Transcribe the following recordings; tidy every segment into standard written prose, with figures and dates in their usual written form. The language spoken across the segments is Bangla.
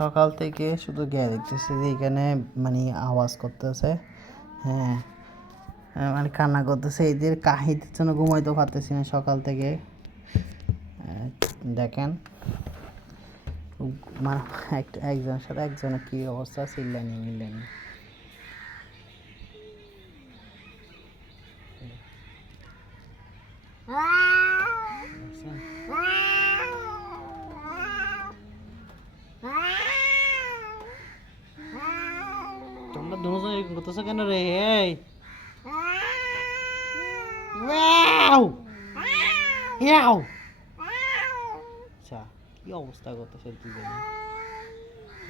সকাল থেকে শুধু গিয়ে দেখতেছি যে এখানে মানে আওয়াজ করতেছে। হ্যাঁ, মানে কান্না করতেছে, এদের কাহিনীর জন্য ঘুমাইতেও পারতেছি না সকাল থেকে। দেখেন মানে একজনের সাথে একজনের কী অবস্থা, চিল্লানি মিল্লানি। তোমরা দুজন এরকম করতেছো কেন রে? এই আচ্ছা, কি অবস্থা করতেছে দুজনে?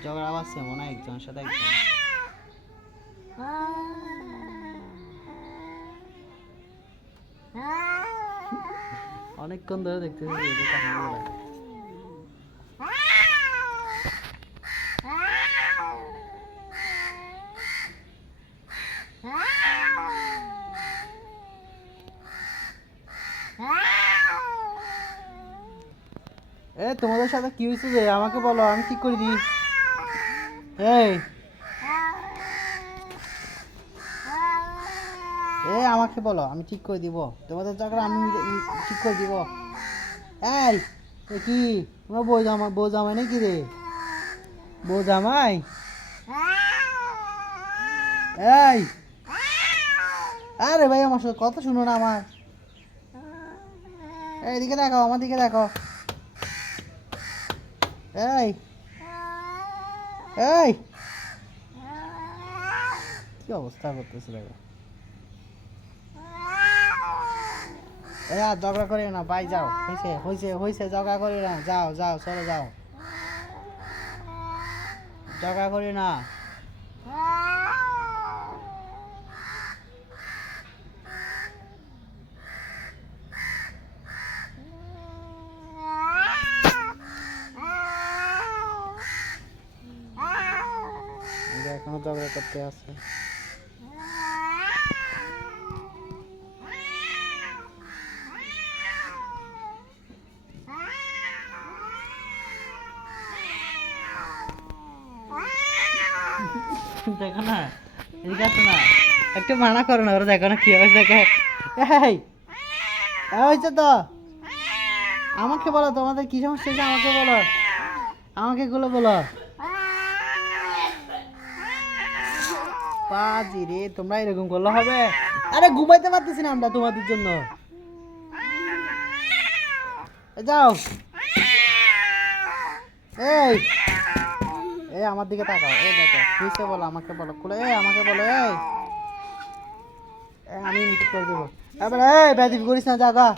ঝগড়া বাজছে মনে হয় একজনের সাথে একজন। অনেকক্ষণ ধরে দেখতেছি এদের কাহিনীগুলো। তোমাদের সাথে কি হয়েছে যে আমাকে বলো, আমি ঠিক করে দিই। এই আমাকে বলো, আমি ঠিক করে দিব। তোমাদের ঝগড়া আমি ঠিক করে দিব। এই কি তোমার বউ জামাই নাকি রে? বউ জামাই? এই আরে ভাই, আমার সাথে কথা শুনো না আমার। এইদিকে দেখো, আমার দিকে দেখো। এই এই কি অবস্থা করতেছে দেখো। আর ঝগড়া করি না ভাই, যাও। হয়েছে হয়েছে হয়েছে, ঝগড়া করি না, যাও যাও, চলো যাও, ঝগড়া করি না। এখনো ঝগড়া করতে আছে। দেখো না, এদিকে আসো না, একটু মানা করো না, ওরা দেখো না কি হয়েছে। হয়েছে তো, আমাকে বলো তোমাদের কি সমস্যা হয়েছে, আমাকে বলো, আমাকে গুলো বলো। পাজি রে, তোমরা এরকম করলে হবে? আরে ঘুমাইতে পারতেছি না আমরা তোমাদের জন্য। যাও। এই এই আমার দিকে তাকাও। এই দেখো কিসে বলো, আমাকে বলো, খুলে আমাকে বলো। আমি মিট করে দেবো। এবার ব্যাধিপ করিস না, জাগা।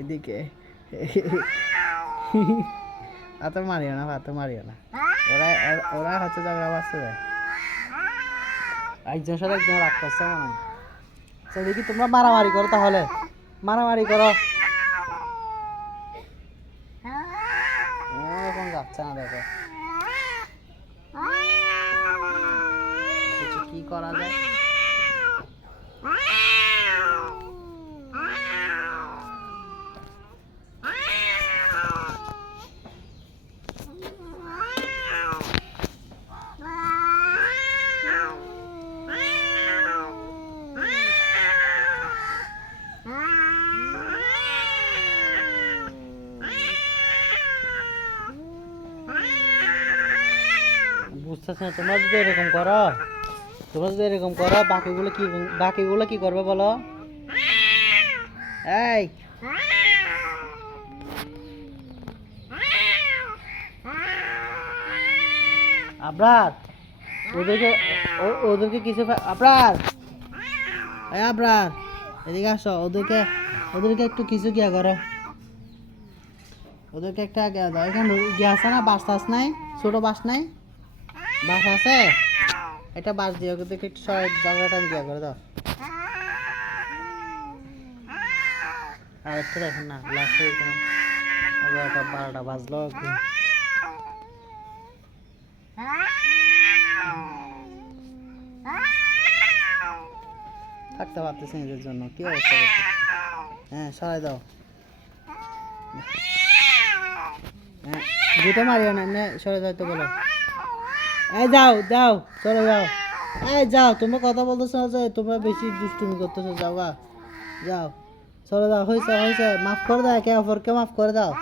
এদিকে এত মারিও না, এত মারিও না। ওরা ওরা হচ্ছে ঝগড়া বাঁচতে যায়, একজনের সাথে একজন রাগ করছে মনে হয়। দেখি তোমরা মারামারি করো, তাহলে মারামারি করো। এরকম যাচ্ছে না, দেখো কিছু কি করা যায়। বুঝতেছ না? তোমরা যদি এরকম করো, বাকিগুলো কি করবে বলো? এই আবরার, ওদেরকে কিছু আবরার, আবরার এদিকে আসো। ওদেরকে একটু কিছু গিয়া করো, ওদেরকে একটা দাও। এখানে গিয়ে আছে না, বাস টাস নাই, ছোট বাস নাই, বাস আছে, একটা বাস দিয়ে ওদেরকে একটু ঝগড়াটা গিয়া করে দাও। আর একটু দেখেন না, লাস্টে 11টা 12টা বাজলো। থাকতে পারতেছি নিজের জন্য, কি অবস্থা করতে। হ্যাঁ, সরাই দাও। গুঁতো মারিও না, নে সরে যাও তো বলো। এই যাও যাও, চলে যাও। এই যাও, তোমরা কথা বলতেছো না যে, তোমরা বেশি দুষ্টুমি করতেছো, যাও গা, যাও, চলে যাও। হয়েছে হয়েছে, মাফ করে দাও, একে অপরকে মাফ করে দাও,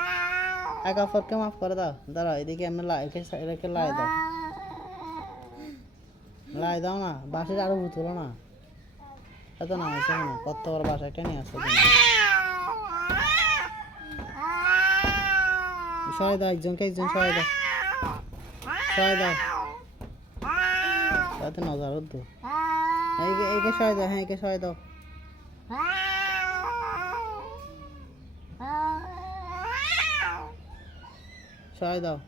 একে অপরকে মাফ করে দাও। দাঁড়াও, এদিকে এমনি এটাকে লাই দাও, লাই দাও না, বাসের আরো ভূত হলো না, এত না হয়েছে না, কত বড় বাসা একটা নিয়ে আসছে। সরাই দাও, একজনকে একজন সরাই দাও, সরাই দাও, তাতে নজর হতো। একে সরাই দাও, হ্যাঁ একে সরাই দাও। সরাই দাও।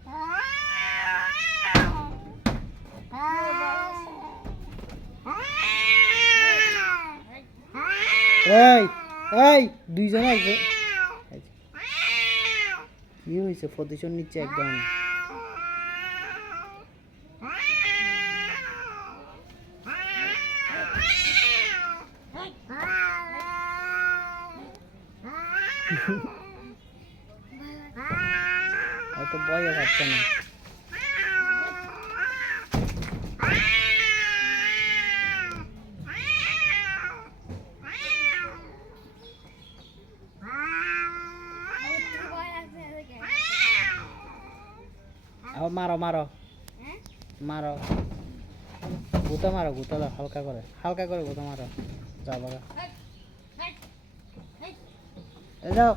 এই এই দুইজনে একজন কি হয়েছে, প্রতিশোধ নিচ্ছে একদম। অত ভয়ও পাচ্ছে না। আবার মারো মারো মারো, গুঁতো মারো, গুঁতো দাও, হালকা করে, হালকা করে গুঁতো মারো। যাও বাবা, যাও।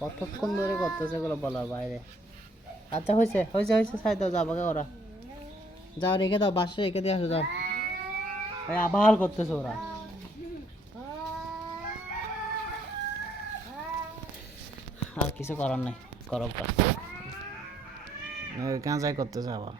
কতক্ষণ ধরে করতেছে এগুলো বলার বাইরে। আচ্ছা হয়েছে হয়েছে হয়েছে, ছাই দাও, যাও বাবা ওরা, যাও রেখে দাও, বাসে রেখে দিয়ে আসো, যাও। আবার করতেছে ওরা, আর কিছু করার নাই, করো গাঁজাই করতেছে আবার।